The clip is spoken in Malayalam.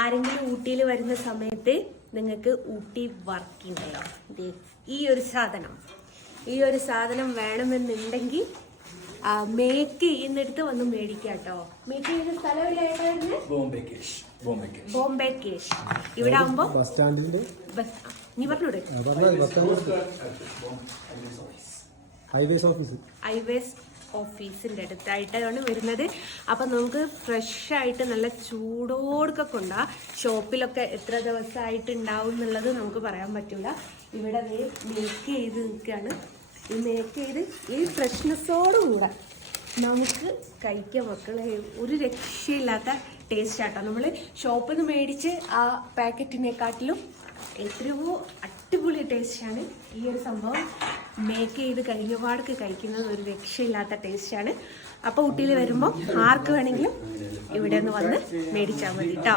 ആരെങ്കിലും ഊട്ടിയിൽ വരുന്ന സമയത്ത് നിങ്ങൾക്ക് ഊട്ടി വർക്കിംഗ് ചെയ്യാം. ഈ ഒരു സാധനം വേണമെന്നുണ്ടെങ്കിൽ മേക്ക് ചെയ്യുന്നിടത്ത് വന്ന് മേടിക്കാം കേട്ടോ. മേക്ക് ചെയ്യുന്ന സ്ഥലം എവിടെയായിട്ടായിരുന്നു? ബോംബെ കേഷ്. ഇവിടെ ആകുമ്പോ നീ പറഞ്ഞൂടെ ഹൈവേസ് ഓഫീസിന്റെ അടുത്തായിട്ടാണ് വരുന്നത്. അപ്പൊ നമുക്ക് ഫ്രഷ് ആയിട്ട് നല്ല ചൂടോടൊക്കെ കൊണ്ടാ. ഷോപ്പിലൊക്കെ എത്ര ദിവസമായിട്ട് ഉണ്ടാവും എന്നുള്ളത് നമുക്ക് പറയാൻ പറ്റൂല. ഇവിടെ മേക്ക് ചെയ്ത് നിൽക്കുകയാണ്. ഈ മേക്ക് ചെയ്ത് ഈ ഫ്രഷ്നെസ്സോടുകൂടെ നമുക്ക് കഴിക്കാം മക്കളെ. ഒരു രക്ഷയില്ലാത്ത ടേസ്റ്റ് ആട്ടോ. നമ്മൾ ഷോപ്പിൽ നിന്ന് മേടിച്ച് ആ പാക്കറ്റിനെക്കാട്ടിലും എത്രയോ അടിപൊളി ടേസ്റ്റാണ് ഈ ഒരു സംഭവം. മേക്ക് ചെയ്ത് കഴിഞ്ഞപാടൊക്കെ കഴിക്കുന്നത് ഒരു രക്ഷയില്ലാത്ത ടേസ്റ്റാണ്. അപ്പോൾ ഊട്ടിയിൽ വരുമ്പോൾ ആർക്ക് വേണമെങ്കിലും ഇവിടെ ഒന്ന് വന്ന് മേടിച്ചാൽ മതി കേട്ടോ.